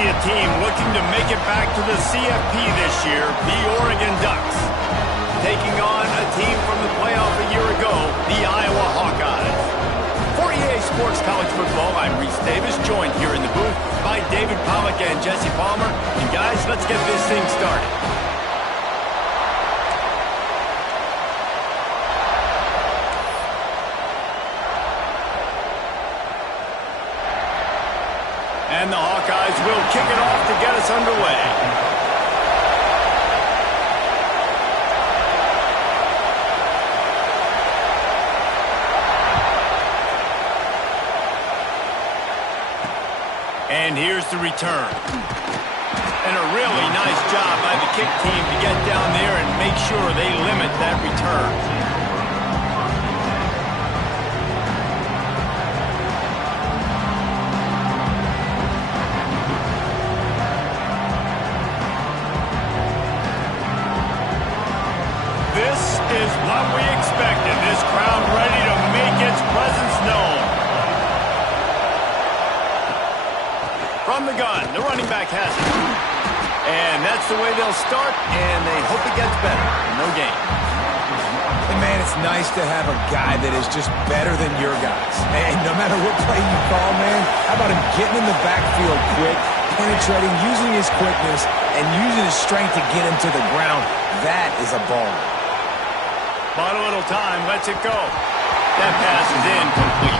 see a team looking to make it back to the CFP this year, the Oregon Ducks. Taking on a team from the playoff a year ago, the Iowa Hawkeyes. For EA Sports College Football, I'm Reese Davis, joined here in the booth by David Pollack and Jesse Palmer. And guys, let's get this thing started. And the Hawkeyes will kick it off to get us underway. And here's the return. And a really nice job by the kick team to get down there and make sure they limit that return. This is what we expected. This crowd ready to make its presence known. From the gun, the running back has it. And that's the way they'll start, and they hope it gets better. No gain. And man, it's nice to have a guy that is just better than your guys. And no matter what play you call, man, how about him getting in the backfield quick, penetrating, using his quickness, and using his strength to get him to the ground. That is a ball. But a little time, lets it go. That pass is incomplete.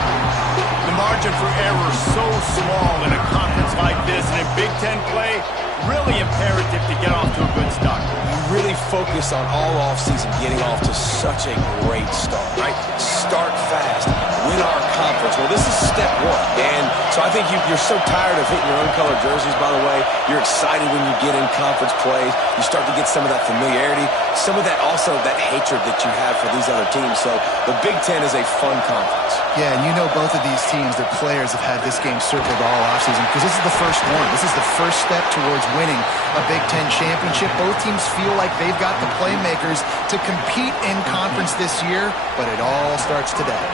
The margin for error so small in a conference like this, and in Big Ten play, really imperative to get off to a good start. You really focus on all offseason getting off to such a great start, right? Start fast, win our conference. Well, this is step one. And so I think you're so tired of hitting your own colored jerseys, by the way. You're excited when you get in conference plays. You start to get some of that familiarity, some of that also that hatred that you have for these other teams. So the Big Ten is a fun conference. Yeah, and you know both of these teams, their players have had this game circled all offseason because this is the first one. This is the first step towards winning a Big Ten championship. Both teams feel like they've got the playmakers to compete in conference this year, but it all starts today.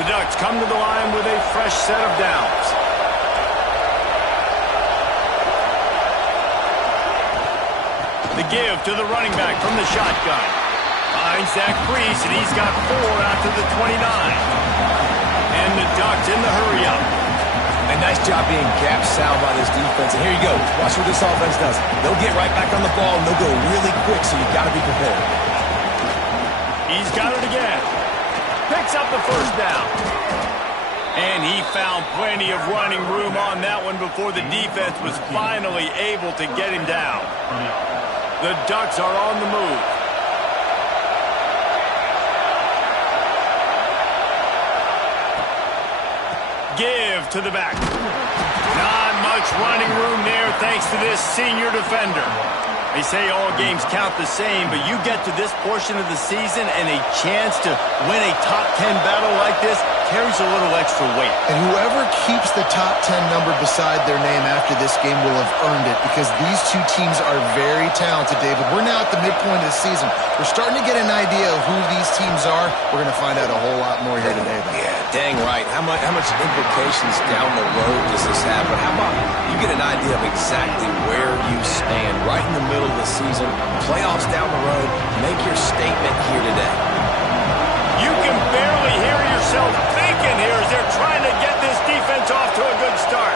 The Ducks come to the line with a fresh set of downs. The give to the running back from the shotgun. Finds Zach Priest, and he's got 4 out to the 29. And the Ducks in the hurry-up. A nice job being gap sound by this defense. And here you go. Watch what this offense does. They'll get right back on the ball, and they'll go really quick, so you've got to be prepared. He's got it again. Picks up the first down. And he found plenty of running room on that one before the defense was finally able to get him down. The Ducks are on the move. Give to the back. Not much running room there thanks to this senior defender. They say all games count the same, but you get to this portion of the season and a chance to win a top 10 battle like this carries a little extra weight. And whoever keeps the top 10 number beside their name after this game will have earned it because these two teams are very talented, David. We're now at the midpoint of the season. We're starting to get an idea of who these teams are. We're going to find out a whole lot more here today, though. Yeah, dang right. How much implications down the road does this have? But how about you get an idea of exactly where you stand right in the middle of the season, playoffs down the road, make your statement here today. You can barely hear yourself thinking here as they're trying to get this defense off to a good start.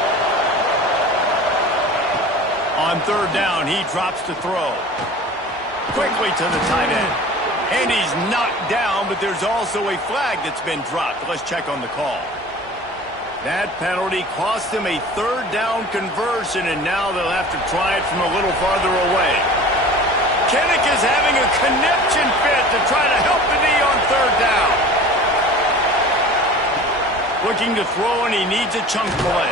On third down, he drops to throw. Quickly to the tight end. And he's knocked down, but there's also a flag that's been dropped. Let's check on the call. That penalty cost him a third down conversion, and now they'll have to try it from a little farther away. Kinnick is having a conniption fit to try to help the knee on third down. Looking to throw, and he needs a chunk play.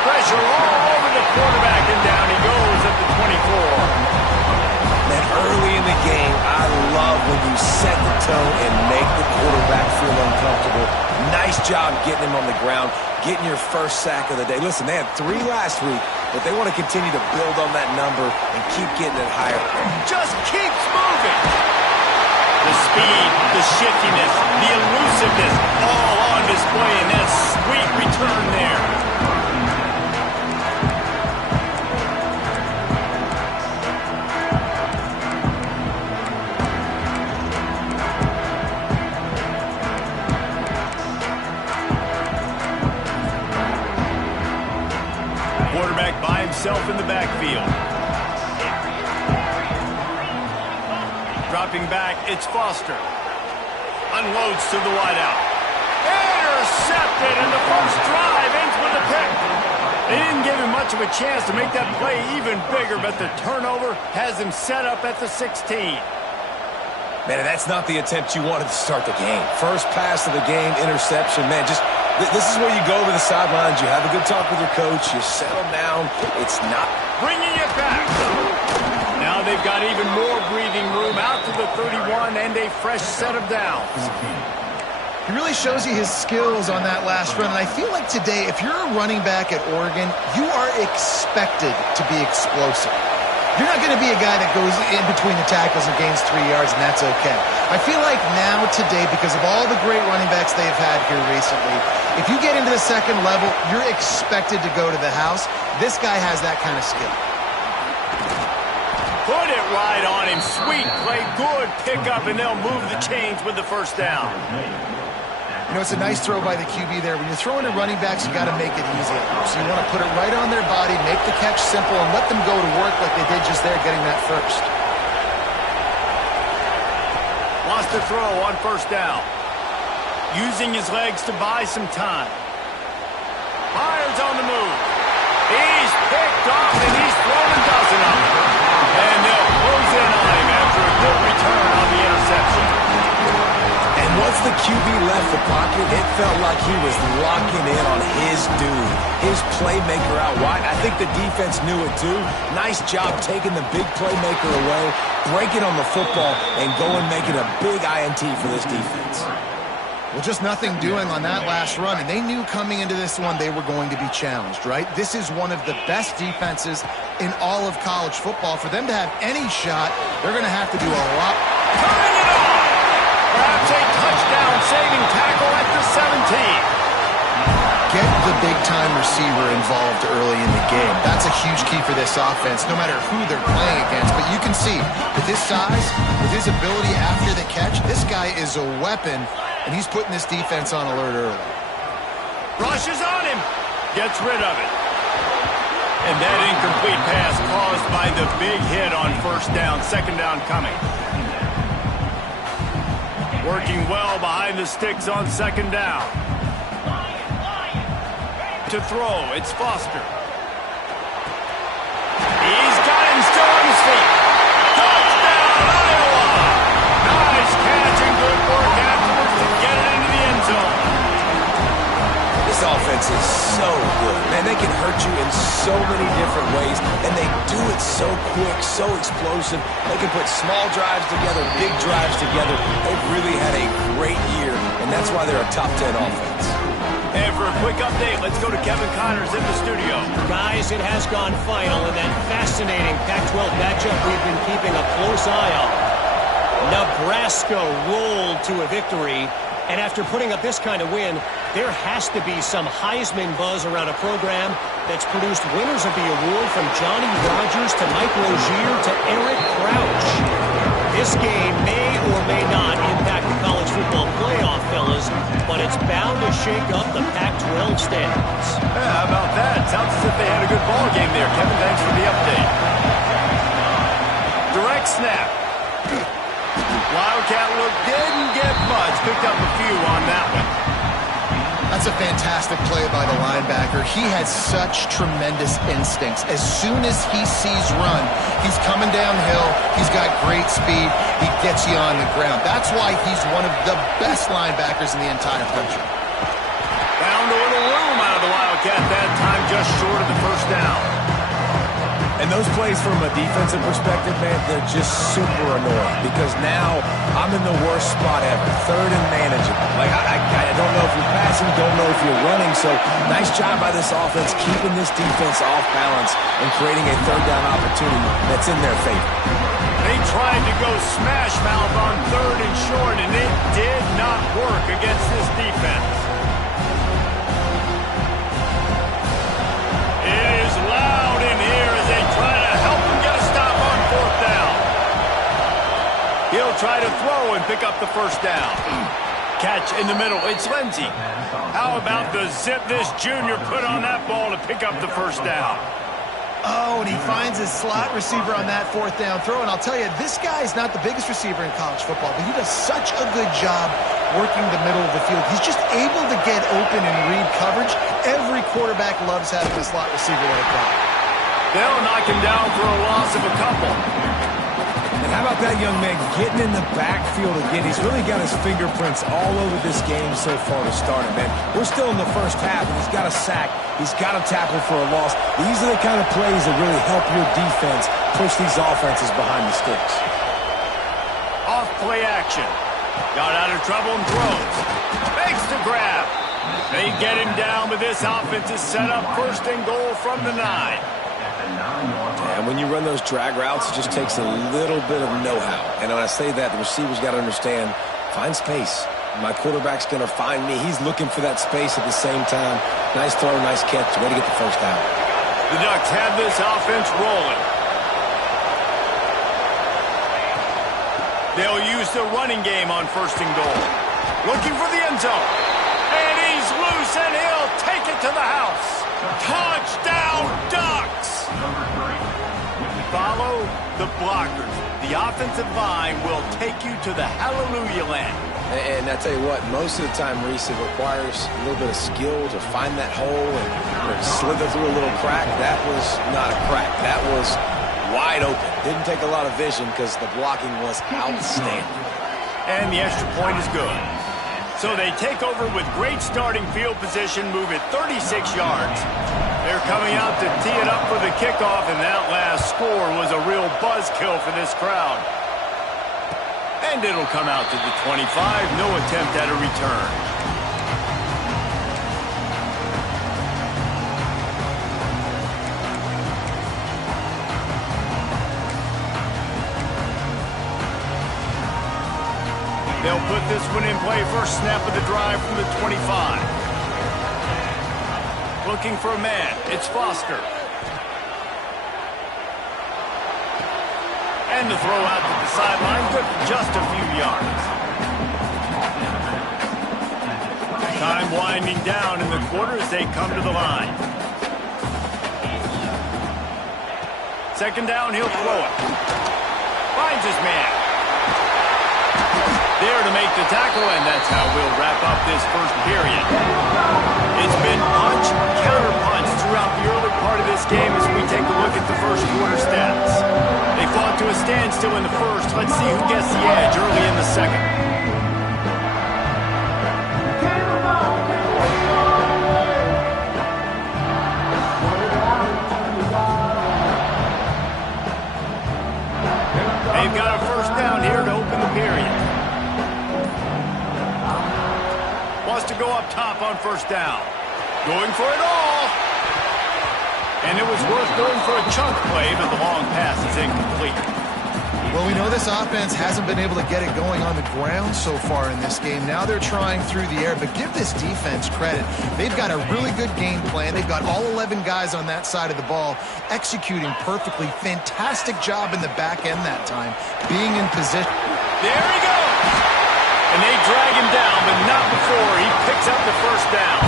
Pressure all over the quarterback, and down he goes at the 24. Man, early in the game, I love when you set the tone and make the quarterback feel uncomfortable. Nice job getting him on the ground, getting your first sack of the day. Listen, they had 3 last week, but they want to continue to build on that number and keep getting it higher. Just keeps moving. The speed, the shiftiness, the elusiveness, all on display in that sweet return there. himself in the backfield. Dropping back, it's Foster. Unloads to the wideout. Intercepted, and the first drive ends with a pick. They didn't give him much of a chance to make that play even bigger, but the turnover has him set up at the 16. Man, that's not the attempt you wanted to start the game. First pass of the game, interception. Man, just this is where you go to the sidelines. You have a good talk with your coach. You settle down. It's not bringing it back. Now they've got even more breathing room out to the 31 and a fresh set of downs. He really shows you his skills on that last run. And I feel like today, if you're a running back at Oregon, you are expected to be explosive. You're not going to be a guy that goes in between the tackles and gains 3 yards, and that's okay. I feel like now, today, because of all the great running backs they've had here recently, if you get into the second level, you're expected to go to the house. This guy has that kind of skill. Put it right on him. Sweet play, good pickup, and they'll move the chains with the first down. You know, it's a nice throw by the QB there. When you're throwing to running backs, you got to make it easy. So you want to put it right on their body, make the catch simple, and let them go to work like they did just there, getting that first. Wants to throw on first down. Using his legs to buy some time. Myers on the move. He's picked off, and he's thrown a dozen of them. And they'll close in on him after a good return on the interception. And once the QB left the pocket, it felt like he was locking in on his dude, his playmaker out wide. I think the defense knew it too. Nice job taking the big playmaker away, breaking on the football, and going making a big INT for this defense. Well, just nothing doing on that last run, and they knew coming into this one they were going to be challenged, right? This is one of the best defenses in all of college football. For them to have any shot, they're going to have to do a lot. Turning it on! Perhaps a touchdown-saving tackle at the 17. Get the big-time receiver involved early in the game. That's a huge key for this offense, no matter who they're playing against. But you can see, with his size, with his ability after the catch, this guy is a weapon, and he's putting this defense on alert early. Rushes on him. Gets rid of it. And that incomplete pass caused by the big hit on first down. Second down coming. Working well behind the sticks on second down. To throw, it's Foster. He's got him still on his feet. Touchdown, Iowa! Nice catch and good work afterwards to get it into the end zone. This offense is so good. Man, they can hurt you in so many different ways, and they do it so quick, so explosive. They can put small drives together, big drives together. They've really had a great year, and that's why they're a top 10 offense. And for a quick update, let's go to Kevin Connors in the studio. Guys, it has gone final in that fascinating Pac-12 matchup we've been keeping a close eye on. Nebraska rolled to a victory, and after putting up this kind of win, there has to be some Heisman buzz around a program that's produced winners of the award from Johnny Rodgers to Mike Rozier to Eric Crouch. This game may or may not impact the college football playoff, fellas, but it's bound to shake up the Pac-12 standings. Yeah, how about that? Sounds as if they had a good ball game there. Kevin, thanks for the update. Direct snap. Wildcat look didn't get much. Picked up a few on that one. That's a fantastic play by the linebacker. He has such tremendous instincts. As soon as he sees run, he's coming downhill. He's got great speed. He gets you on the ground. That's why he's one of the best linebackers in the entire country. Found a little room out of the Wildcat that time, just short of the first down. And those plays from a defensive perspective, man, they're just super annoying because now I'm in the worst spot ever, third and manageable. Like, I don't know if you're passing, don't know if you're running, so nice job by this offense keeping this defense off balance and creating a third down opportunity that's in their favor. They tried to go smash mouth on third and short, and it did not work against this defense. It is loud in here as they try to help him get a stop on fourth down. He'll try to throw and pick up the first down. Catch in the middle. It's Lindsey. How about the zip this junior put on that ball to pick up the first down? Oh, and he finds his slot receiver on that fourth down throw. And I'll tell you, this guy is not the biggest receiver in college football, but he does such a good job working the middle of the field. He's just able to get open and read coverage. Every quarterback loves having a slot receiver like that. They'll knock him down for a loss of a couple. And how about that young man getting in the backfield again? He's really got his fingerprints all over this game so far to start it, man. We're still in the first half, and he's got a sack. He's got a tackle for a loss. These are the kind of plays that really help your defense push these offenses behind the sticks. Off play action. Got out of trouble and throws. Makes the grab. They get him down, but this offense is set up first and goal from the 9. And when you run those drag routes, it just takes a little bit of know-how. And when I say that, the receiver's got to understand, find space. My quarterback's going to find me. He's looking for that space at the same time. Nice throw, nice catch. Way to get the first down. The Ducks have this offense rolling. They'll use the running game on first and goal. Looking for the end zone. And he's loose, and he'll take it to the house. Touchdown, Ducks! Follow the blockers. The offensive line will take you to the hallelujah land. And I tell you what, most of the time, Reese, it requires a little bit of skill to find that hole and slither through a little crack. That was not a crack. That was wide open. Didn't take a lot of vision because the blocking was outstanding. And the extra point is good. So they take over with great starting field position, move it 36 yards. They're coming out to tee it up for the kickoff, and that last score was a real buzzkill for this crowd. And it'll come out to the 25, no attempt at a return. They'll put this one in play, first snap of the drive from the 25. Looking for a man, it's Foster. And the throw out to the sideline, good for just a few yards. Time winding down in the quarter as they come to the line. Second down, he'll throw it. Finds his man. There to make the tackle, and that's how we'll wrap up this first period. It's been punch, counter-punch throughout the early part of this game as we take a look at the first quarter stats. They fought to a standstill in the first. Let's see who gets the edge early in the second. They've got a first down here to open the period. Wants to go up top on first down. Going for it all. And it was worth going for a chunk play, but the long pass is incomplete. Well, we know this offense hasn't been able to get it going on the ground so far in this game. Now they're trying through the air, but give this defense credit. They've got a really good game plan. They've got all 11 guys on that side of the ball executing perfectly. Fantastic job in the back end that time, being in position. There he goes! And they drag him down, but not before he picks up the first down.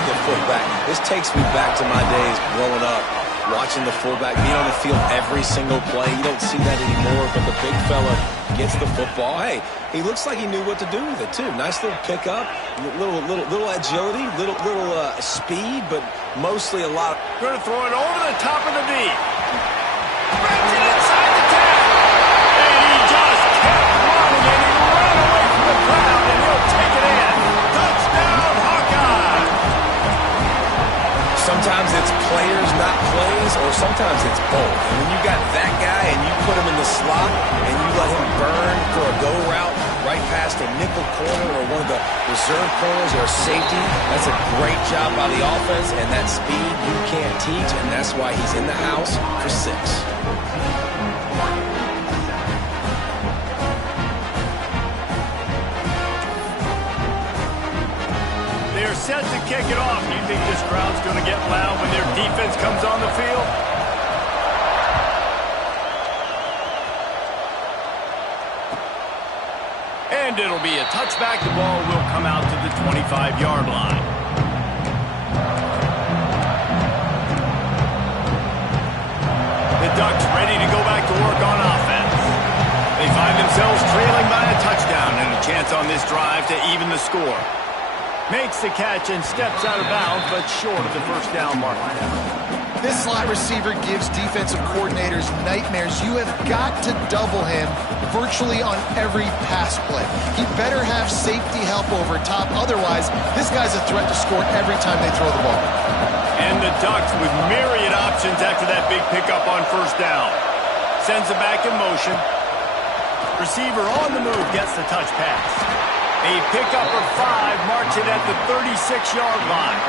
The fullback. This takes me back to my days growing up, watching the fullback be on the field every single play. You don't see that anymore, but the big fella gets the football. Hey, he looks like he knew what to do with it, too. Nice little pickup, little agility, little speed, but mostly a lot. Going to throw it over the top of the D. Brings it inside the 10. And he just kept running, and he ran away from the crowd, and he'll take it in. Touchdown, Hawkeye! Sometimes it's players, not plays, or sometimes it's both. And when you got that guy and you put him in the slot and you let him burn for a go route right past a nickel corner or one of the reserve corners or a safety, that's a great job by the offense, and that speed you can't teach, and that's why he's in the house for 6. They're set to kick it off. Do you think this crowd's going to get loud when their defense comes on the field? And it'll be a touchback. The ball will come out to the 25-yard line. to work on offense. They find themselves trailing by a touchdown and a chance on this drive to even the score. Makes the catch and steps out of bounds, but short of the first down mark. This slot receiver gives defensive coordinators nightmares. You have got to double him virtually on every pass play. He better have safety help over top. Otherwise, this guy's a threat to score every time they throw the ball. And the Ducks with myriad options after that big pickup on first down. Sends it back in motion. Receiver on the move gets the touch pass. A pickup of 5 marks it at the 36-yard line.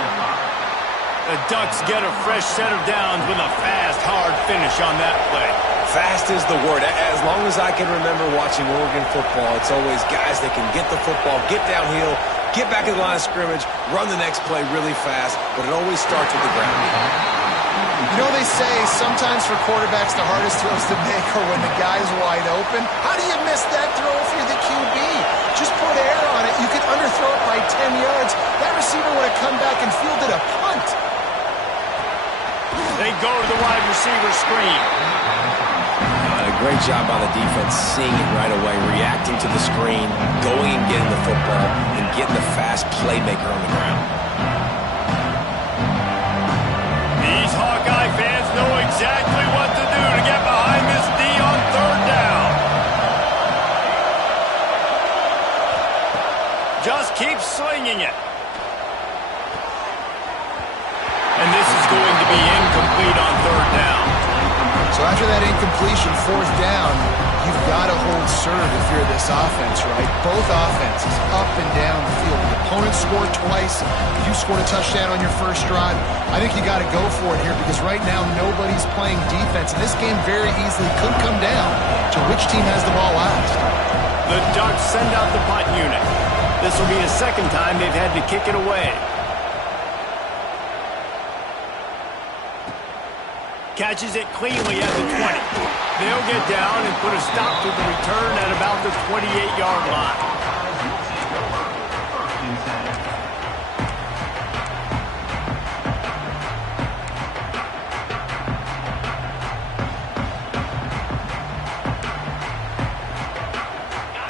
The Ducks get a fresh set of downs with a fast, hard finish on that play. Fast is the word. As long as I can remember watching Oregon football, it's always guys that can get the football, get downhill, get back in the line of scrimmage, run the next play really fast, but it always starts with the ground. You know, they say sometimes for quarterbacks the hardest throws to make are when the guy's wide open. How do you miss that throw if you're the QB? Just put air on it. You could underthrow it by 10 yards. That receiver would have come back and fielded a punt. They go to the wide receiver screen. A great job by the defense, seeing it right away, reacting to the screen, going and getting the football, and getting the fast playmaker on the ground. These Hawkeye fans know exactly what to do to get behind this D on third down. Just keep slinging it. And this is going to be incomplete on third down. So after that incompletion, fourth down, you've got to hold serve if you're this offense, right? Both offenses up and down the field. The opponent scored twice. You scored a touchdown on your first drive. I think you got to go for it here because right now nobody's playing defense. And this game very easily could come down to which team has the ball last. The Ducks send out the punt unit. This will be the second time they've had to kick it away. Catches it cleanly at the 20. They'll get down and put a stop to the return at about the 28-yard line.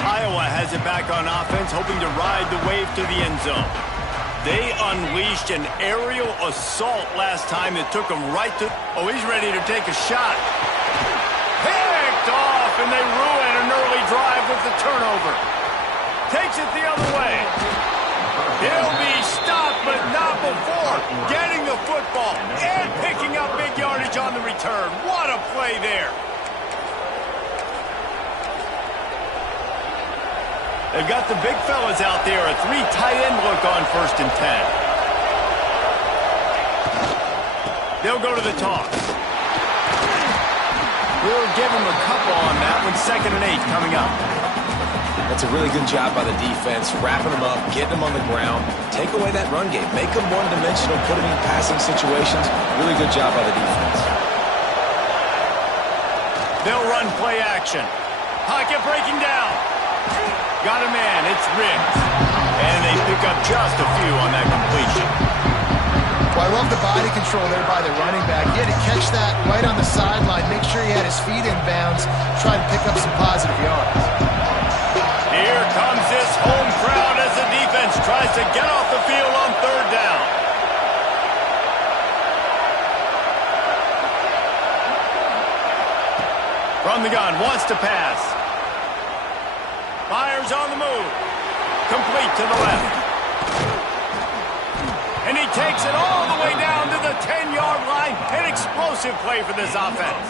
Iowa has it back on offense, hoping to ride the wave to the end zone. They unleashed an aerial assault last time that took them right to... Oh, he's ready to take a shot. Picked off, and they ruin an early drive with the turnover. Takes it the other way. He'll be stopped, but not before getting the football and picking up big yardage on the return. What a play there. They've got the big fellas out there. A 3 tight end look on 1st and 10. They'll go to the toss. We'll give them a couple on that one. 2nd and 8 coming up. That's a really good job by the defense, wrapping them up, getting them on the ground, take away that run game, make them one-dimensional, put them in passing situations. Really good job by the defense. They'll run play action. Pocket breaking down. Got a man, it's Riggs. And they pick up just a few on that completion. Well, I love the body control there by the running back. He had to catch that right on the sideline, make sure he had his feet in bounds, try to pick up some positive yards. Here comes this home crowd as the defense tries to get off the field on 3rd down. From the gun, wants to pass. Fires on the move. Complete to the left. And he takes it all the way down to the 10-yard line. An explosive play for this offense.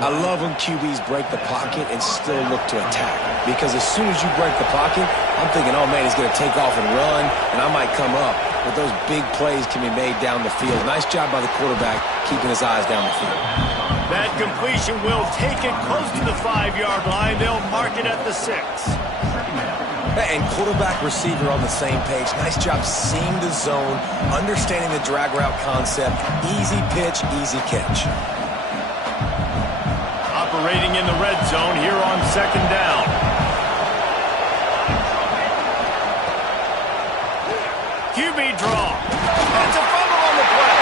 I love when QBs break the pocket and still look to attack. Because as soon as you break the pocket, I'm thinking, oh man, he's going to take off and run, and I might come up. But those big plays can be made down the field. Nice job by the quarterback keeping his eyes down the field. That completion will take it close to the 5-yard line. They'll mark it at the 6. And quarterback receiver on the same page. Nice job seeing the zone, understanding the drag route concept. Easy pitch, easy catch. Operating in the red zone here on 2nd down. QB draw. That's a fumble on the play.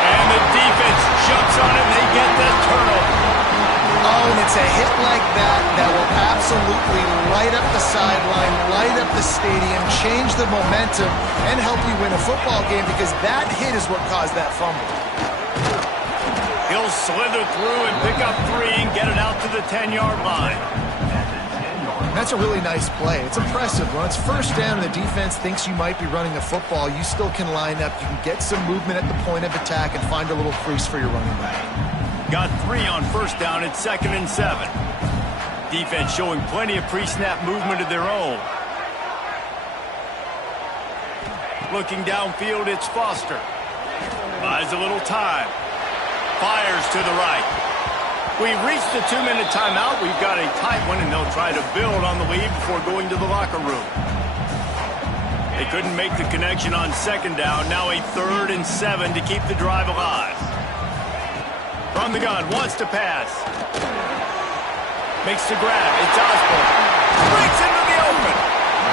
And the defense jumps on it, and they get that turnover. It's a hit like that that will absolutely light up the sideline, light up the stadium, change the momentum, and help you win a football game because that hit is what caused that fumble. He'll slither through and pick up 3 and get it out to the 10-yard line. That's a really nice play. It's impressive. When it's first down and the defense thinks you might be running a football, you still can line up. You can get some movement at the point of attack and find a little crease for your running back. Got 3 on first down at 2nd and 7. Defense showing plenty of pre-snap movement of their own. Looking downfield, it's Foster. Buys a little time. Fires to the right. We've reached the 2-minute timeout. We've got a tight one, and they'll try to build on the lead before going to the locker room. They couldn't make the connection on 2nd down. Now a 3rd and 7 to keep the drive alive. From the gun, wants to pass. Makes the grab. It's Osborne. Breaks into the open.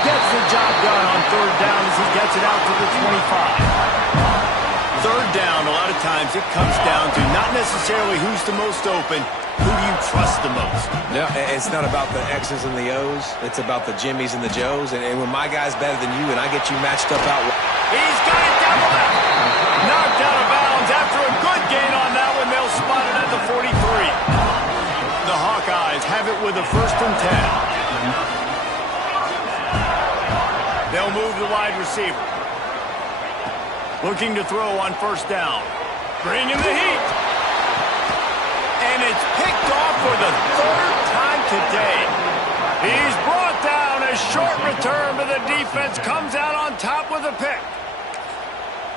Gets the job done on 3rd down as he gets it out to the 25. 3rd down, a lot of times it comes down to not necessarily who's the most open, who do you trust the most? Yeah, it's not about the X's and the O's. It's about the Jimmies and the Joes. And when my guy's better than you and I get you matched up out. He's got it down the left. Knocked out of bounds after a good gain on that one. They'll spot it at the 43. The Hawkeyes have it with a 1st and 10. They'll move the wide receiver. Looking to throw on 1st down. Bringing the heat. And it's picked off for the 3rd time today. He's brought down. A short return, but the defense comes out on top with a pick.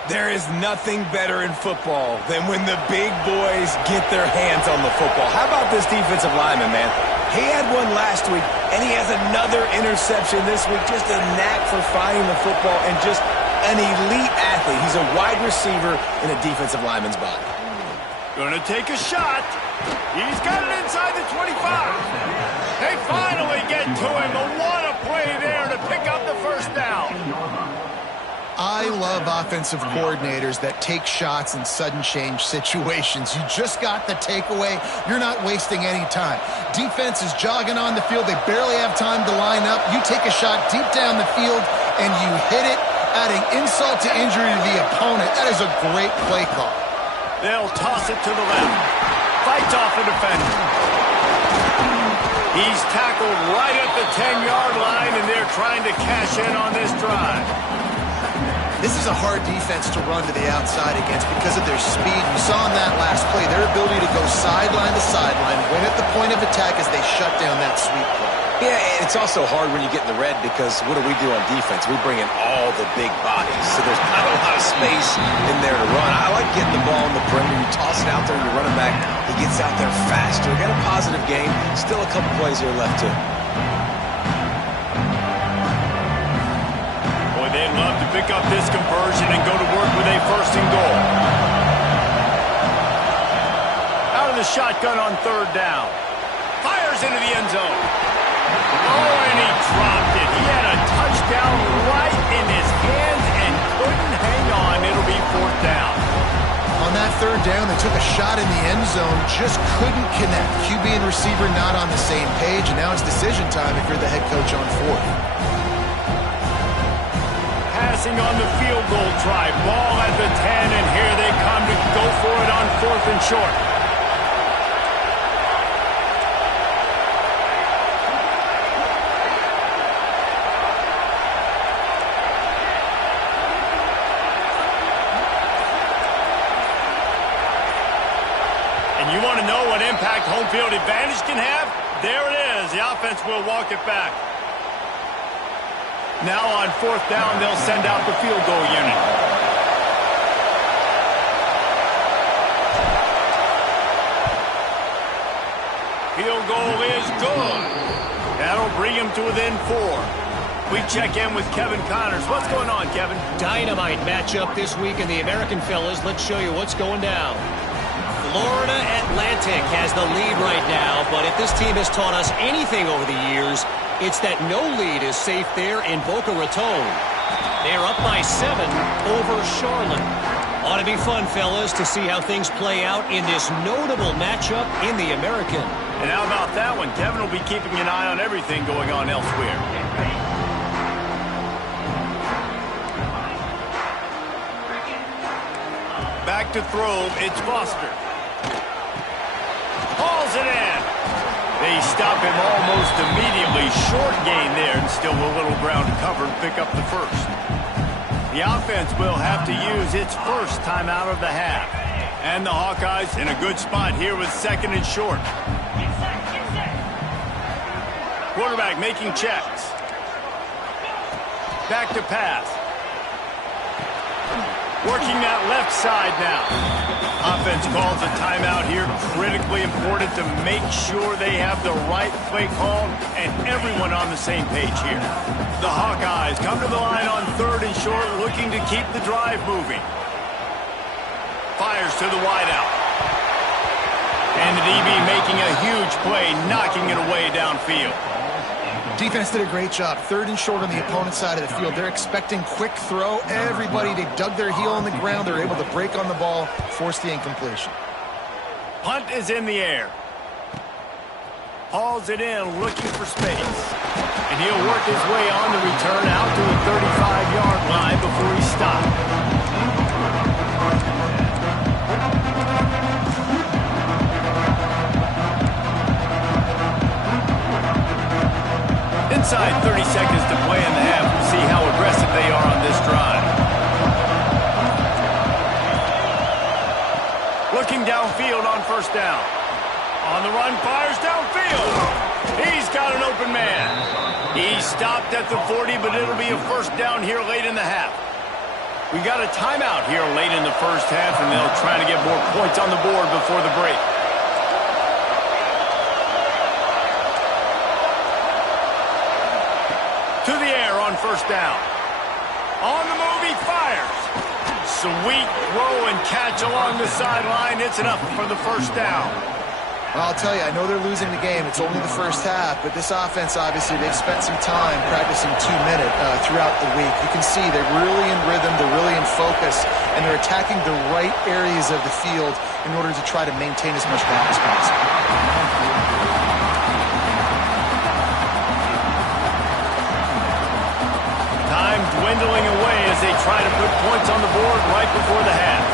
There is nothing better in football than when the big boys get their hands on the football. How about this defensive lineman, man? He had one last week, and he has another interception this week. Just a knack for finding the football and just an elite athlete. He's a wide receiver in a defensive lineman's body. Gonna take a shot. He's got it inside the 25. They finally get to him. But what a play there to pick up the 1st down. I love offensive coordinators that take shots in sudden change situations. You just got the takeaway. You're not wasting any time. Defense is jogging on the field. They barely have time to line up. You take a shot deep down the field, and you hit it, adding insult to injury to the opponent. That is a great play call. They'll toss it to the left. Fights off a defender. He's tackled right at the 10-yard line, and they're trying to cash in on this drive. This is a hard defense to run to the outside against because of their speed. You saw in that last play their ability to go sideline to sideline, win at the point of attack as they shut down that sweep play. Yeah, and it's also hard when you get in the red because what do we do on defense? We bring in all the big bodies, so there's not a lot of space in there to run. I like getting the ball on the perimeter. You toss it out there and you're running back. He gets out there faster. Got a positive game. Still a couple plays here left too. Boy, they'd love to pick up this conversion and go to work with a 1st and goal. Out of the shotgun on 3rd down. Fires into the end zone. Oh, and he dropped it. He had a touchdown right in his hands and couldn't hang on. It'll be 4th down. On that 3rd down, they took a shot in the end zone, just couldn't connect. QB and receiver not on the same page, and now it's decision time if you're the head coach on 4th. Passing on the field goal try. Ball at the 10, and here they come to go for it on 4th and short. And you want to know what impact home field advantage can have? There it is. The offense will walk it back. Now on 4th down, they'll send out the field goal unit. Field goal is good. That'll bring him to within 4. We check in with Kevin Connors. What's going on, Kevin? Dynamite matchup this week in the American fellas. Let's show you what's going down. Florida Atlantic has the lead right now, but if this team has taught us anything over the years, it's that no lead is safe there in Boca Raton. They're up by 7 over Charlotte. Ought to be fun, fellas, to see how things play out in this notable matchup in the American. And how about that one? Kevin will be keeping an eye on everything going on elsewhere. Back to throw, it's Foster. Hauls it in. They stop him almost immediately. Short gain there, and still a little ground to cover and pick up the first. The offense will have to use its first timeout of the half. And the Hawkeyes in a good spot here with second and short. Quarterback making checks. Back to pass. Working that left side now. Offense calls a timeout here. Critically important to make sure they have the right play call and everyone on the same page here. The Hawkeyes come to the line on third and short, looking to keep the drive moving. Fires to the wideout. And the DB making a huge play, knocking it away downfield. Defense did a great job. Third and short on the opponent's side of the field. They're expecting quick throw. Everybody, they dug their heel on the ground. They're able to break on the ball, force the incompletion. Punt is in the air. Hauls it in, looking for space. And he'll work his way on the return out to the 35-yard line before he stopped. Inside 30 seconds to play in the half. We'll see how aggressive they are on this drive. Looking downfield on first down. On the run, fires downfield. He's got an open man. He stopped at the 40, but it'll be a first down here late in the half. We got a timeout here late in the first half, and they'll try to get more points on the board before the break. To the air on first down. On the move, he fires. Sweet throw and catch along the sideline. It's enough for the first down. Well, I'll tell you, I know they're losing the game. It's only the first half, but this offense, obviously, they've spent some time practicing 2-minute throughout the week. You can see they're really in rhythm, they're really in focus, and they're attacking the right areas of the field in order to try to maintain as much balance as possible. Time dwindling away as they try to put points on the board right before the half.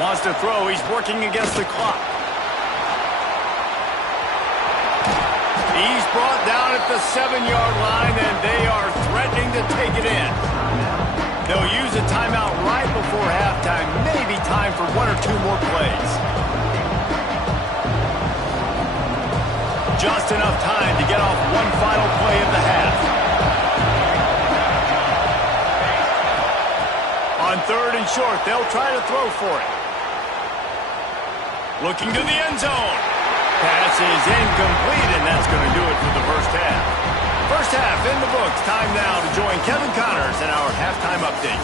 Wants to throw. He's working against the clock. He's brought down at the 7-yard line, and they are threatening to take it in. They'll use a timeout right before halftime. Maybe time for one or two more plays. Just enough time to get off one final play of the half. On third and short, they'll try to throw for it. Looking to the end zone. Pass is incomplete, and that's going to do it for the first half. First half in the books. Time now to join Kevin Connors in our halftime update.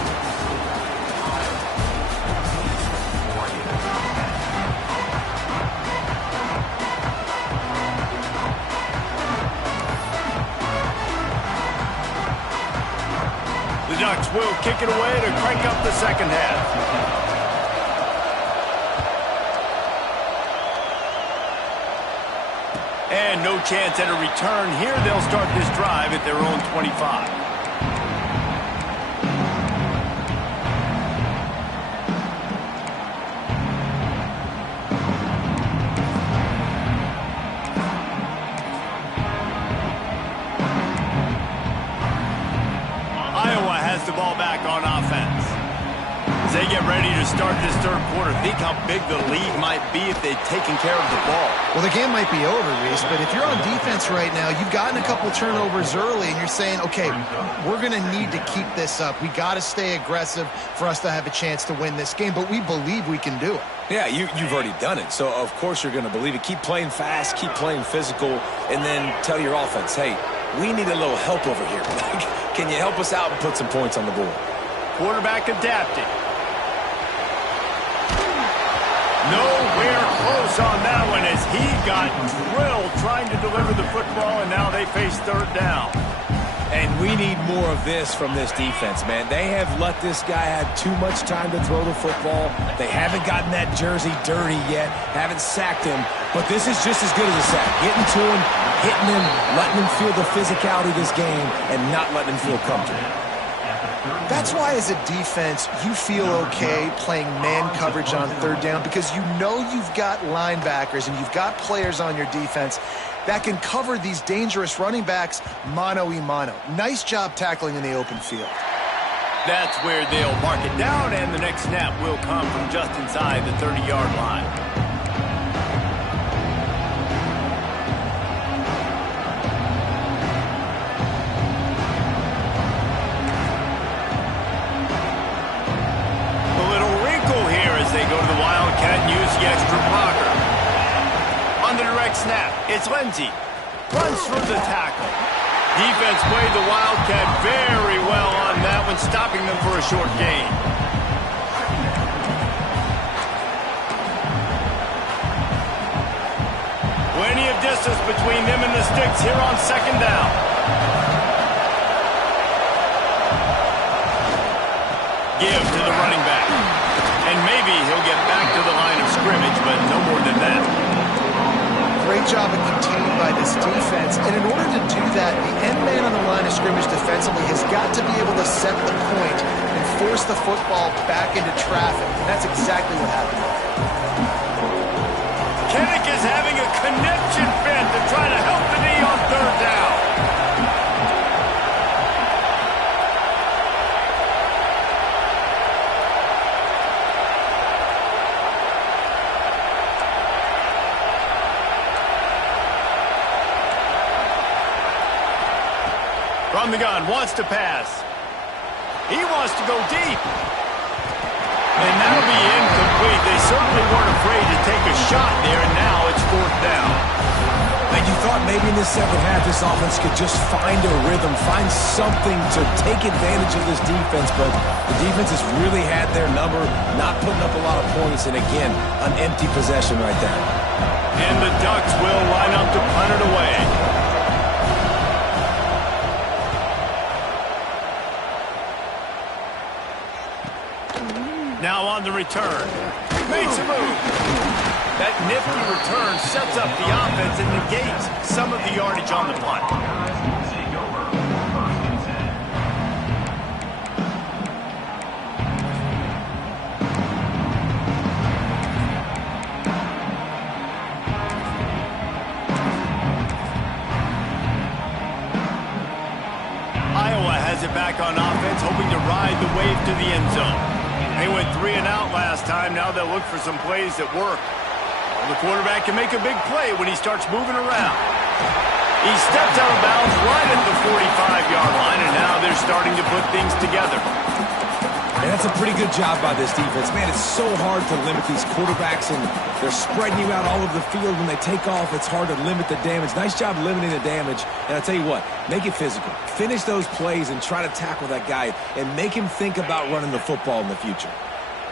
The Ducks will kick it away to crank up the second half. And no chance at a return here. They'll start this drive at their own 25. The ball back on offense. As they get ready to start this third quarter, think how big the lead might be if they'd taken care of the ball. Well, the game might be over, Reese, but if you're on defense right now, you've gotten a couple turnovers early, and you're saying, okay, we're going to need to keep this up. We got to stay aggressive for us to have a chance to win this game, but we believe we can do it. Yeah, you've already done it, so of course you're going to believe it. Keep playing fast, keep playing physical, and then tell your offense, hey, we need a little help over here. Can you help us out and put some points on the board? Quarterback adapting. Nowhere close on that one as he got drilled trying to deliver the football, and now they face third down. And we need more of this from this defense, man. They have let this guy have too much time to throw the football. They haven't gotten that jersey dirty yet, haven't sacked him. But this is just as good as a sack. Getting to him, hitting him, letting him feel the physicality of this game, and not letting him feel comfortable. That's why, as a defense, you feel okay playing man coverage on third down, because you know you've got linebackers and you've got players on your defense that can cover these dangerous running backs mano-a-mano. Nice job tackling in the open field. That's where they'll mark it down, and the next snap will come from just inside the 30-yard line. A little wrinkle here as they go to the Wildcat and use the extra blocker. On the direct snap, it's Lindsey. Runs through the tackle. Defense played the Wildcat very well on that one, stopping them for a short gain. Plenty of distance between them and the sticks here on second down. Give to the running back. And maybe he'll get back to the line of scrimmage, but no more than that. Great job of containing by this defense. And in order to do that, the end man on the line of scrimmage defensively has got to be able to set the point and force the football back into traffic. And that's exactly what happened. Kinnick is having a connection fit to try to help the knee on third down. From the gun, wants to pass. He wants to go deep. And that'll be incomplete. They certainly weren't afraid to take a shot there, and now it's fourth down. And you thought maybe in this second half this offense could just find a rhythm, find something to take advantage of this defense, but the defense has really had their number, not putting up a lot of points, and again, an empty possession right there. And the Ducks will line up to punt it away. Now on the return. Makes a move. That nifty return sets up the offense and negates some of the yardage on the punt. Iowa has it back on offense, hoping to ride the wave to the end zone. They went 3 and out last time. Now they'll look for some plays that work. Well, the quarterback can make a big play when he starts moving around. He steps out of bounds right at the 45-yard line, and now they're starting to put things together. And that's a pretty good job by this defense. Man, it's so hard to limit these quarterbacks, and they're spreading you out all over the field. When they take off, it's hard to limit the damage. Nice job limiting the damage. And I'll tell you what, make it physical. Finish those plays and try to tackle that guy and make him think about running the football in the future.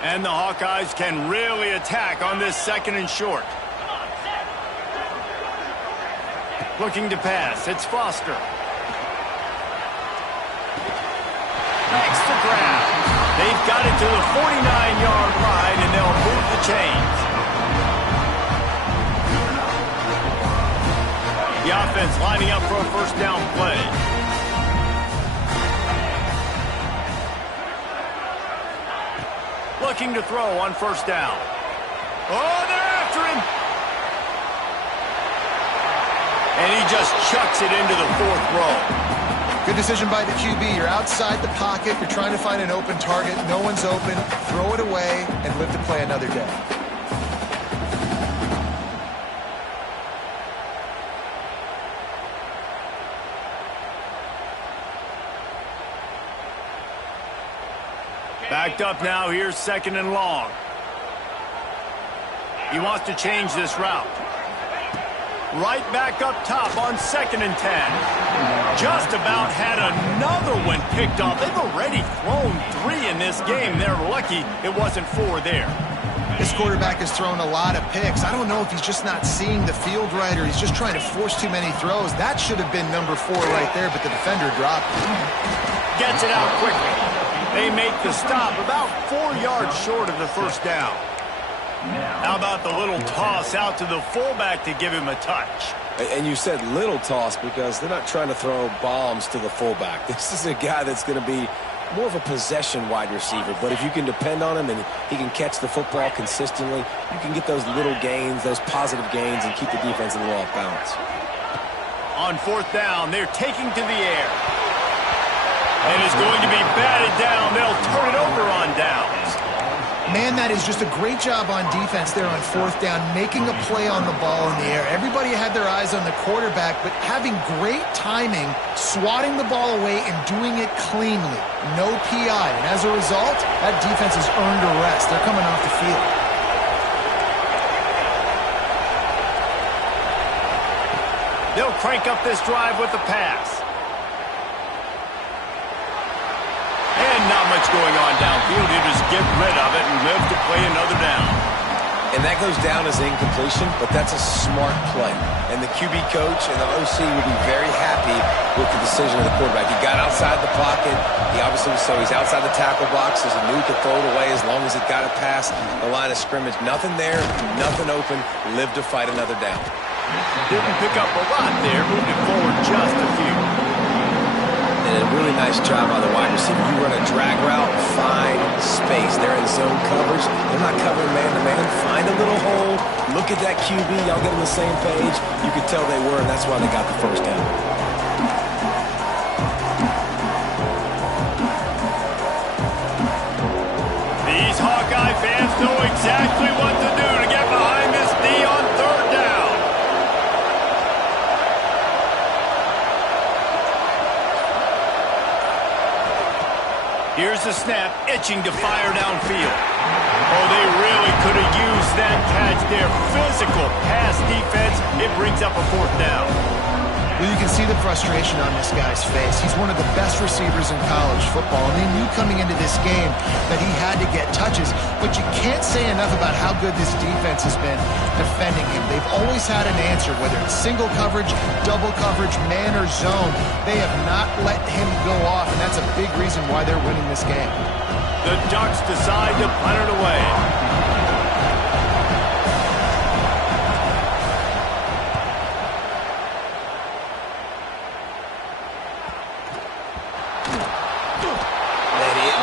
And the Hawkeyes can really attack on this second and short. Looking to pass. It's Foster. Makes the grab. They've got it to the 49-yard line, and they'll move the chains. The offense lining up for a first down play. Looking to throw on first down. Oh, they're after him. And he just chucks it into the fourth row. Good decision by the QB. You're outside the pocket. You're trying to find an open target. No one's open. Throw it away and live to play another day. Backed up now. Here's second and long. He wants to change this route. Right back up top on second and 10. Just about had another one picked off. They've already thrown 3 in this game. They're lucky it wasn't 4 there. This quarterback has thrown a lot of picks. I don't know if he's just not seeing the field right or he's just trying to force too many throws. That should have been number 4 right there, but the defender dropped it. Gets it out quickly. They make the stop about 4 yards short of the first down. How about the little toss out to the fullback to give him a touch? And you said little toss because they're not trying to throw bombs to the fullback. This is a guy that's going to be more of a possession wide receiver. But if you can depend on him and he can catch the football consistently, you can get those little gains, those positive gains, and keep the defense a little off balance. On 4th down, they're taking to the air. And it's going to be batted down. They'll turn it over on downs. Man, that is just a great job on defense there on 4th down, making a play on the ball in the air. Everybody had their eyes on the quarterback, but having great timing, swatting the ball away, and doing it cleanly. No PI. And as a result, that defense has earned a rest. They're coming off the field. They'll crank up this drive with the pass. Not much going on downfield. You just get rid of it and live to play another down. And that goes down as incompletion, but that's a smart play. And the QB coach and the OC will be very happy with the decision of the quarterback. He got outside the pocket. He obviously was so he's outside the tackle box, so he knew he could throw it away as long as it got it past the line of scrimmage. Nothing there, nothing open. Live to fight another down. Didn't pick up a lot there, moving forward just a few. And a really nice job by the wide receiver. You run a drag route, find space. They're in zone coverage. They're not covering man-to-man. Find a little hole. Look at that QB. Y'all get on the same page. You could tell they were, and that's why they got the first down. These Hawkeye fans know exactly what to do to get behind this D on 3rd down. Here's the snap, itching to fire downfield. Oh, they really could have used that catch there. Physical pass defense. It brings up a 4th down. Well, you can see the frustration on this guy's face. He's one of the best receivers in college football, and they knew coming into this game that he had to get touches, but you can't say enough about how good this defense has been defending him. They've always had an answer, whether it's single coverage, double coverage, man or zone. They have not let him go off, and that's a big reason why they're winning this game. The Ducks decide to punt it away.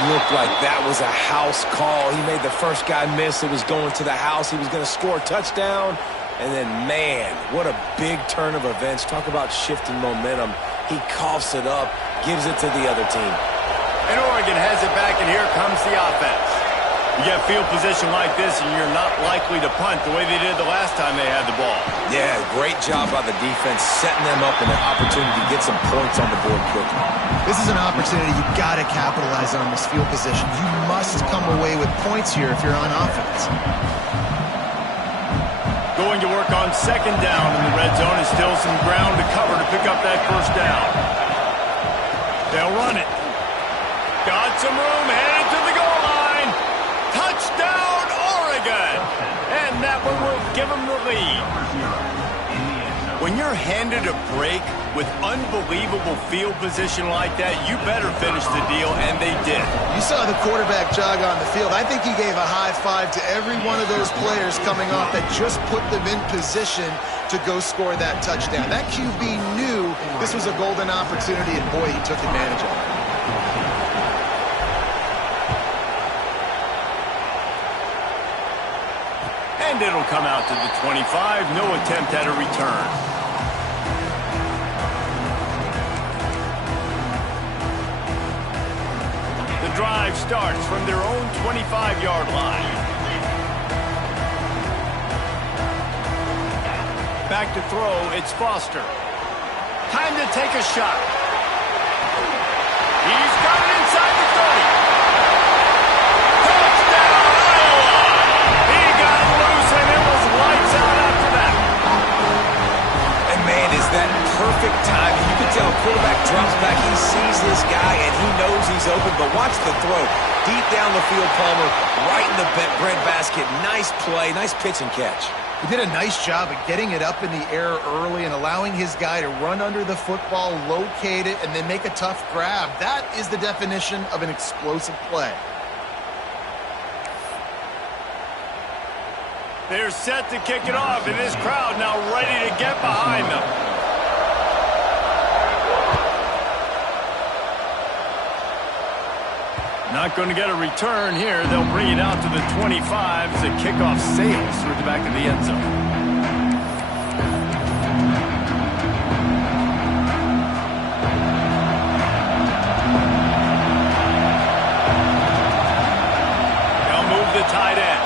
Looked like that was a house call. He made the first guy miss. It was going to the house. He was going to score a touchdown. And then, man, what a big turn of events. Talk about shifting momentum. He coughs it up, gives it to the other team. And Oregon has it back, and here comes the offense. You get field position like this, and you're not likely to punt the way they did the last time they had the ball. Yeah, great job by the defense, setting them up in an opportunity to get some points on the board quickly. This is an opportunity you've got to capitalize on this field position. You must come away with points here if you're on offense. Going to work on 2nd down in the red zone, and still some ground to cover to pick up that 1st down. They'll run it. Got some room, headed to the goal line. Touchdown, Oregon! And that one will give them the lead. When you're handed a break with unbelievable field position like that, you better finish the deal, and they did. You saw the quarterback jog on the field. I think he gave a high five to every one of those players coming off that just put them in position to go score that touchdown. That QB knew this was a golden opportunity, and boy, he took advantage of it. And it'll come out to the 25. No attempt at a return. The drive starts from their own 25-yard line. Back to throw, it's Foster. Time to take a shot. He's got it inside the 30. Touchdown, Iowa! He got loose, and it was lights out after that. And, man, is that perfect timing. You could tell, quarterback drops back. He sees this guy, and he knows he's open. But watch the throw. Deep down the field, Palmer, right in the breadbasket. Nice play, nice pitch and catch. He did a nice job of getting it up in the air early and allowing his guy to run under the football, locate it, and then make a tough grab. That is the definition of an explosive play. They're set to kick it off, and this crowd now ready to get behind them. Not going to get a return here. They'll bring it out to the 25 as the kickoff sails through the back of the end zone. They'll move the tight end.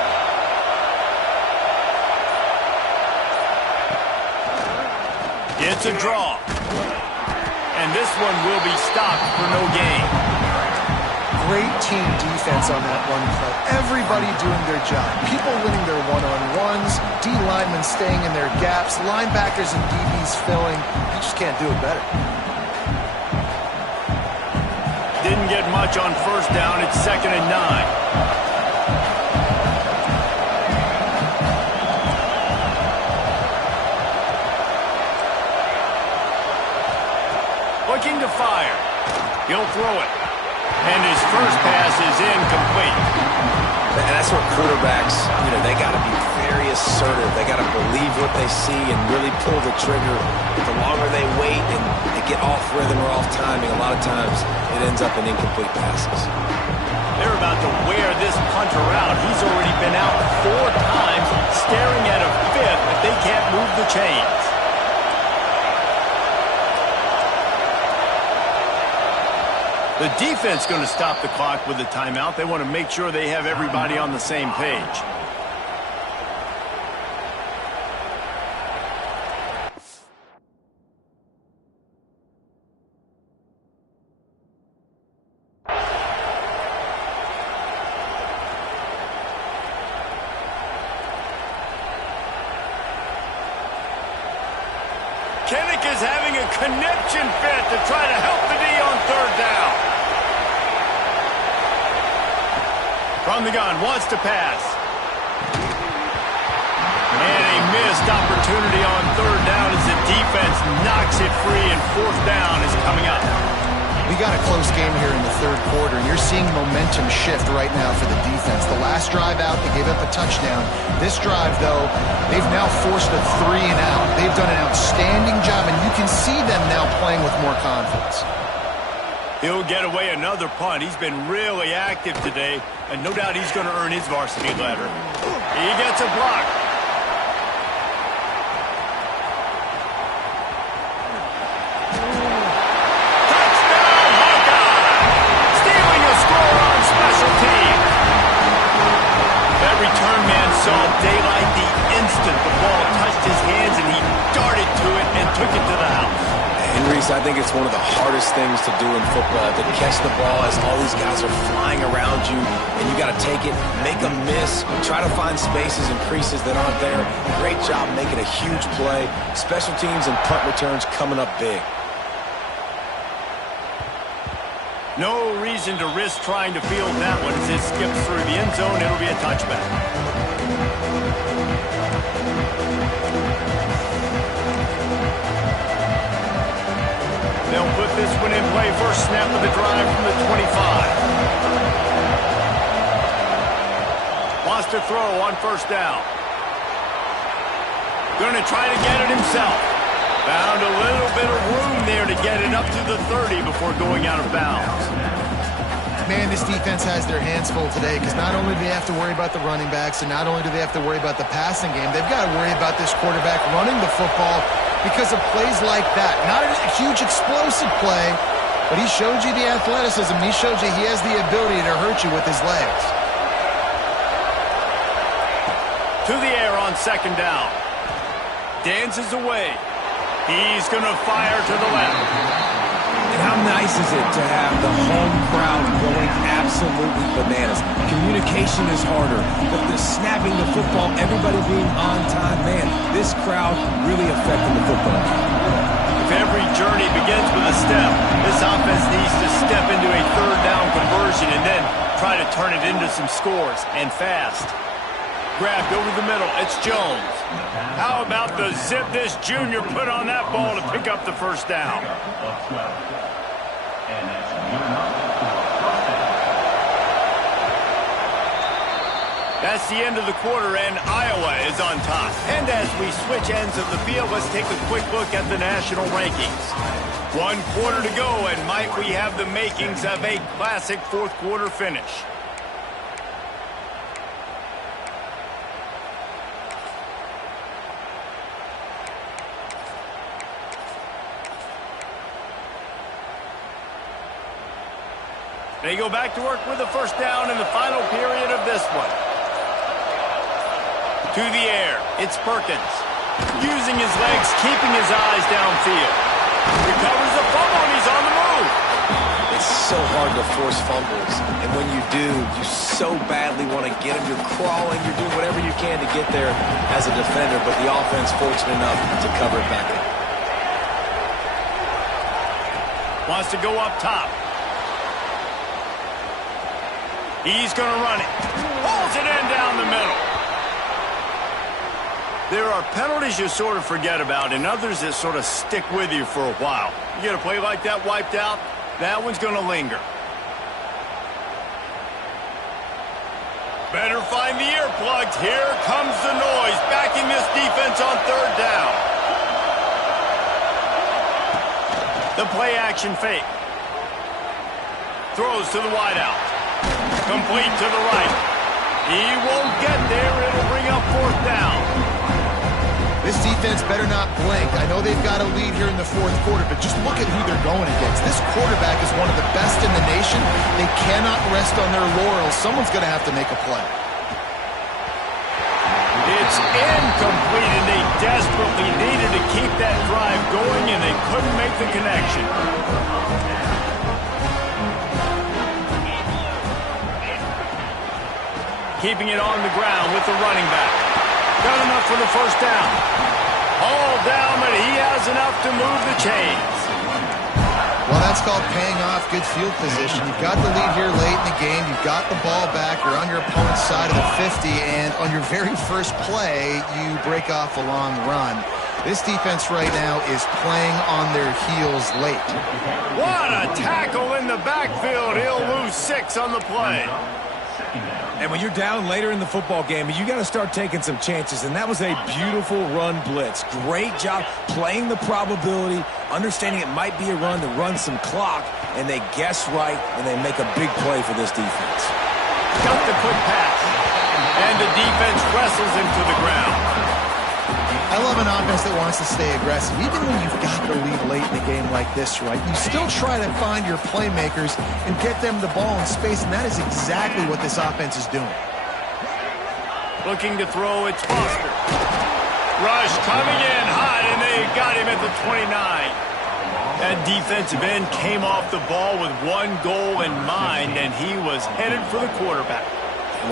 It's a draw. And this one will be stopped for no gain. Great team defense on that run play. Everybody doing their job. People winning their one-on-ones, D linemen staying in their gaps, linebackers and DBs filling. You just can't do it better. Didn't get much on first down. It's 2nd and 9. Looking to fire. He'll throw it. And his first pass is incomplete. And that's where quarterbacks, they got to be very assertive. They got to believe what they see and really pull the trigger. The longer they wait and they get off rhythm or off timing, a lot of times it ends up in incomplete passes. They're about to wear this punter out. He's already been out 4 times, staring at a 5th, but they can't move the chains. The defense going to stop the clock with a timeout. They want to make sure they have everybody on the same page. Kinnick is having a conniption fit to try to help the D on 3rd down. From the gun, wants to pass. And a missed opportunity on 3rd down as the defense knocks it free, and 4th down is coming up. We got a close game here in the 3rd quarter, and you're seeing momentum shift right now for the defense. The last drive out, they gave up a touchdown. This drive, though, they've now forced a 3 and out. They've done an outstanding job, and you can see them now playing with more confidence. He'll get away another punt. He's been really active today, and no doubt he's going to earn his varsity letter. He gets a block. Saw daylight the instant the ball touched his hands, and he darted to it and took it to the house. And Reese, I think it's one of the hardest things to do in football, to catch the ball as all these guys are flying around you, and you got to take it, make a miss, try to find spaces and creases that aren't there. Great job making a huge play. Special teams and punt returns coming up big. No reason to risk trying to field that one as it skips through the end zone. It'll be a touchback. They'll put this one in play. First snap of the drive from the 25. Wants to throw on 1st down. Going to try to get it himself. Found a little bit of room there to get it up to the 30 before going out of bounds. Man, this defense has their hands full today because not only do they have to worry about the running backs and not only do they have to worry about the passing game, they've got to worry about this quarterback running the football because of plays like that. Not a huge explosive play, but he showed you the athleticism. He showed you he has the ability to hurt you with his legs. To the air on 2nd down. Dances away. He's going to fire to the left. And how nice is it to have the home crowd going absolutely bananas? Communication is harder, but the snapping the football, everybody being on time, man, this crowd really affecting the football. If every journey begins with a step, this offense needs to step into a third down conversion and then try to turn it into some scores, and fast. Grabbed over the middle. It's Jones. How about the zip this junior put on that ball to pick up the first down? That's the end of the quarter, and Iowa is on top. And as we switch ends of the field, let's take a quick look at the national rankings. 1 quarter to go, and might we have the makings of a classic fourth quarter finish. They go back to work with the first down in the final period of this one. To the air, it's Perkins. Using his legs, keeping his eyes downfield. Recovers the fumble, and he's on the move. It's so hard to force fumbles, and when you do, you so badly want to get them. You're crawling, you're doing whatever you can to get there as a defender, but the offense fortunate enough to cover it back up. Wants to go up top. He's going to run it. Pulls it in down the middle. There are penalties you sort of forget about and others that sort of stick with you for a while. You get a play like that wiped out, that one's going to linger. Better find the earplugs. Here comes the noise, backing this defense on third down. The play action fake. Throws to the wideout. Complete to the right. He won't get there. It'll bring up fourth down. This defense better not blink. I know they've got a lead here in the fourth quarter, but just look at who they're going against. This quarterback is one of the best in the nation. They cannot rest on their laurels. Someone's going to have to make a play. It's incomplete, and they desperately needed to keep that drive going, and they couldn't make the connection. Keeping it on the ground with the running back. Got enough for the first down. All down, but he has enough to move the chains. Well, that's called paying off good field position. You've got the lead here late in the game. You've got the ball back. You're on your opponent's side of the 50, and on your very first play, you break off a long run. This defense right now is playing on their heels late. What a tackle in the backfield. He'll lose 6 on the play. And when you're down later in the football game, you got to start taking some chances, and that was a beautiful run blitz. Great job playing the probability, understanding it might be a run to run some clock, and they guess right, and they make a big play for this defense. Got the quick pass, and the defense wrestles him to the ground. I love an offense that wants to stay aggressive. Even when you've got the lead late in the game like this, right, you still try to find your playmakers and get them the ball in space, and that is exactly what this offense is doing. Looking to throw, it's Foster. Rush coming in hot, and they got him at the 29. That defensive end came off the ball with one goal in mind, and he was headed for the quarterback.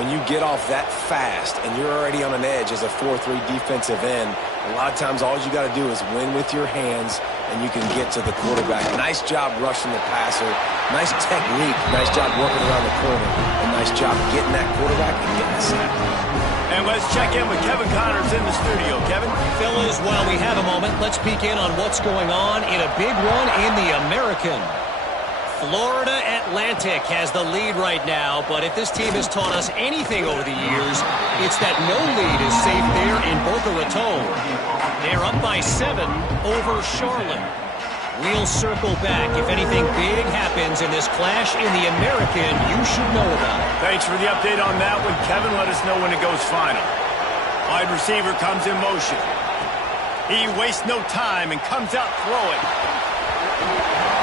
When you get off that fast and you're already on an edge as a 4-3 defensive end, a lot of times all you got to do is win with your hands and you can get to the quarterback. Nice job rushing the passer. Nice technique. Nice job working around the corner. And nice job getting that quarterback and getting the sack. And let's check in with Kevin Connors in the studio. Kevin? Fellas, while we have a moment, let's peek in on what's going on in a big one in the American. Florida Atlantic has the lead right now, but if this team has taught us anything over the years, it's that no lead is safe there in Boca Raton. They're up by 7 over Charlotte. We'll circle back. If anything big happens in this clash in the American, you should know about it. Thanks for the update on that one, Kevin. Let us know when it goes final. Wide receiver comes in motion. He wastes no time and comes out throwing.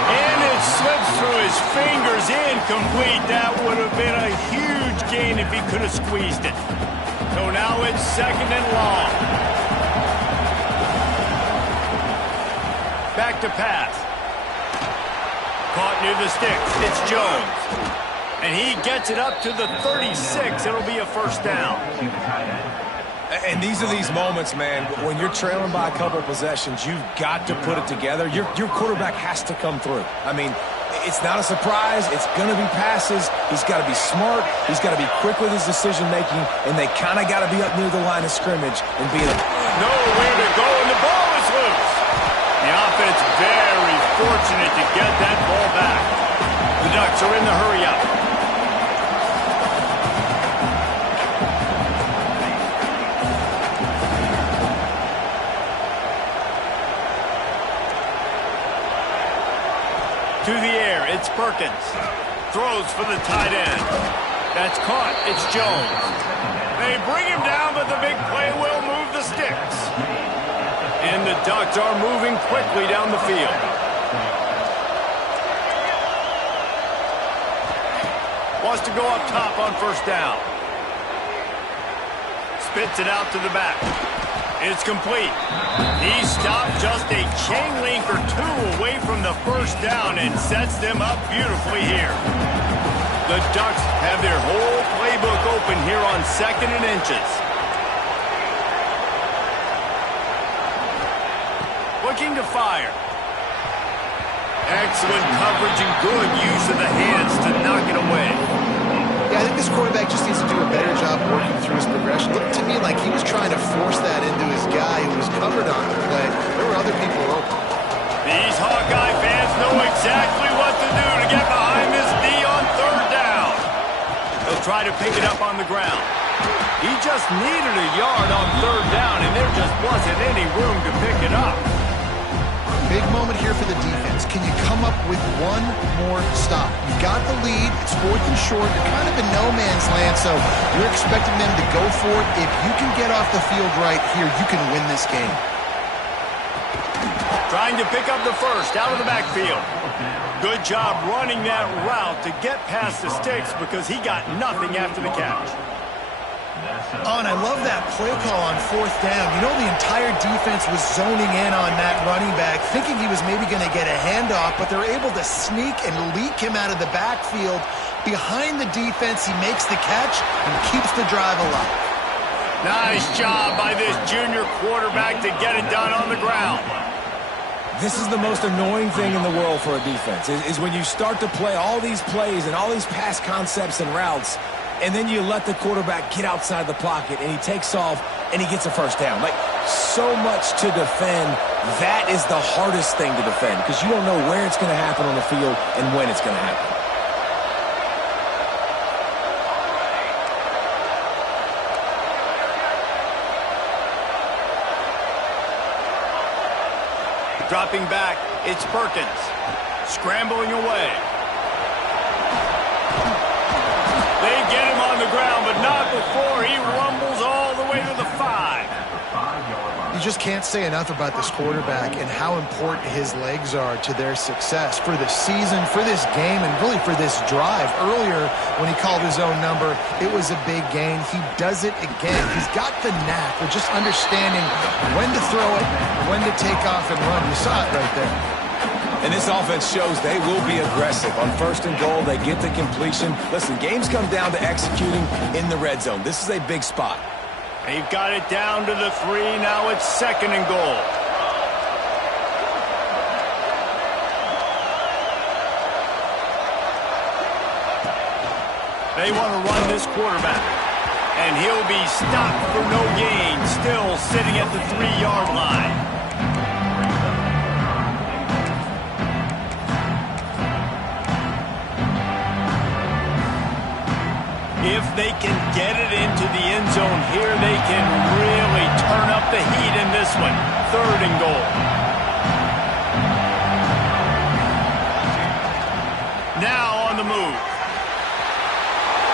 And it slips through his fingers, incomplete. That would have been a huge gain if he could have squeezed it. So now it's 2nd and long. Back to pass. Caught near the sticks. It's Jones. And he gets it up to the 36. It'll be a first down. And these are these moments, man, when you're trailing by a couple of possessions, you've got to put it together. Your quarterback has to come through. I mean, it's not a surprise. It's going to be passes. He's got to be smart. He's got to be quick with his decision-making, and they kind of got to be up near the line of scrimmage and be nowhere to go, and the ball is loose. The offense very fortunate to get that ball back. The Ducks are in the hurry-up. To the air, it's Perkins. Throws for the tight end. That's caught. It's Jones. They bring him down, but the big play will move the sticks. And the Ducks are moving quickly down the field. Wants to go up top on first down. Spits it out to the back. It's complete. He stopped just a chain link or two away from the first down and sets them up beautifully here. The Ducks have their whole playbook open here on 2nd and inches. Looking to fire. Excellent coverage and good use of the hands to knock it away. Yeah, I think this quarterback just needs to do a better job working through his progression. Looked to me like he was trying to force that into his guy who was covered on the play. There were other people open. These Hawkeye fans know exactly what to do to get behind this D on 3rd down. They'll try to pick it up on the ground. He just needed a yard on 3rd down, and there just wasn't any room to pick it up. Big moment here for the defense. Can you come up with one more stop? You got the lead. It's 4th and short. You're kind of in no man's land, so you're expecting them to go for it. If you can get off the field right here, you can win this game. Trying to pick up the first out of the backfield. Good job running that route to get past the sticks because he got nothing after the catch. Oh, and I love that play call on 4th down. You know, the entire defense was zoning in on that running back, thinking he was maybe going to get a handoff, but they're able to sneak and leak him out of the backfield. Behind the defense, he makes the catch and keeps the drive alive. Nice job by this junior quarterback to get it done on the ground. This is the most annoying thing in the world for a defense, is when you start to play all these plays and all these pass concepts and routes, and then you let the quarterback get outside the pocket, and he takes off, and he gets a first down. Like, so much to defend. That is the hardest thing to defend because you don't know where it's going to happen on the field and when it's going to happen. Dropping back, it's Perkins. Scrambling away. They get him on the ground, but not before he rumbles all the way to the 5. You just can't say enough about this quarterback and how important his legs are to their success for the season, for this game, and really for this drive. Earlier, when he called his own number, it was a big gain. He does it again. He's got the knack of just understanding when to throw it, when to take off and run. You saw it right there. And this offense shows they will be aggressive. On 1st and goal, they get the completion. Listen, games come down to executing in the red zone. This is a big spot. They've got it down to the 3. Now it's 2nd and goal. They want to run this quarterback. And he'll be stopped for no gain. Still sitting at the 3-yard line. If they can get it into the end zone here, they can really turn up the heat in this one. 3rd and goal. Now on the move.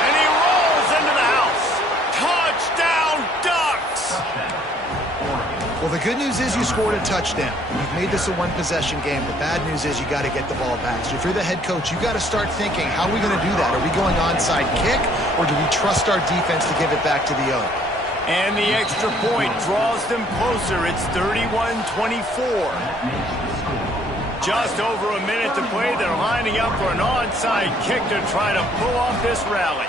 And he rolls into the house. Touchdown, Ducks! Well, the good news is you scored a touchdown. You've made this a one-possession game. The bad news is you got to get the ball back. So if you're the head coach, you got to start thinking, how are we going to do that? Are we going onside kick, or do we trust our defense to give it back to the other? And the extra point draws them closer. It's 31-24. Just over a minute to play. They're lining up for an onside kick to try to pull off this rally.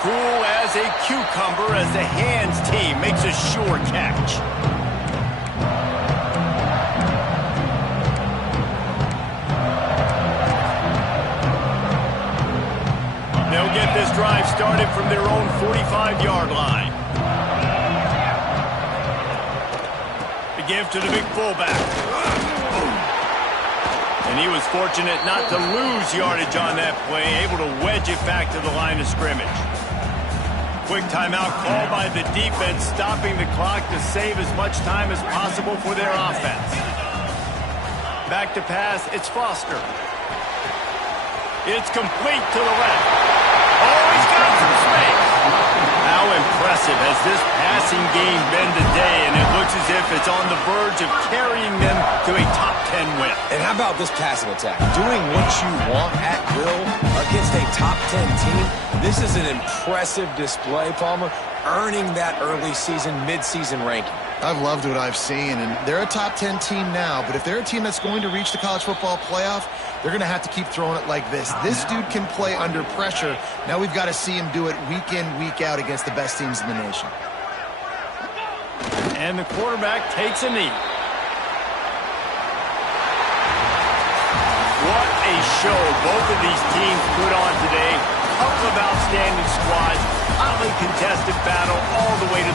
Cool as a cucumber as the hands team makes a sure catch. They'll get this drive started from their own 45-yard line. The give to the big fullback. And he was fortunate not to lose yardage on that play, able to wedge it back to the line of scrimmage. Quick timeout called by the defense, stopping the clock to save as much time as possible for their offense. Back to pass, it's Foster. It's complete to the left. Oh, he's got some space. How impressive has this passing game been today, and it looks as if it's on the verge of carrying them to a top 10 win. And how about this passing attack? Doing what you want at will against a top 10 team. This is an impressive display, Palmer, earning that early season, mid-season ranking. I've loved what I've seen, and they're a top 10 team now, but if they're a team that's going to reach the college football playoff, they're going to have to keep throwing it like this. This dude can play under pressure. Now we've got to see him do it week in, week out against the best teams in the nation. And the quarterback takes a knee. What a show both of these teams put on today. Couple of outstanding squads, hotly contested battle all the way to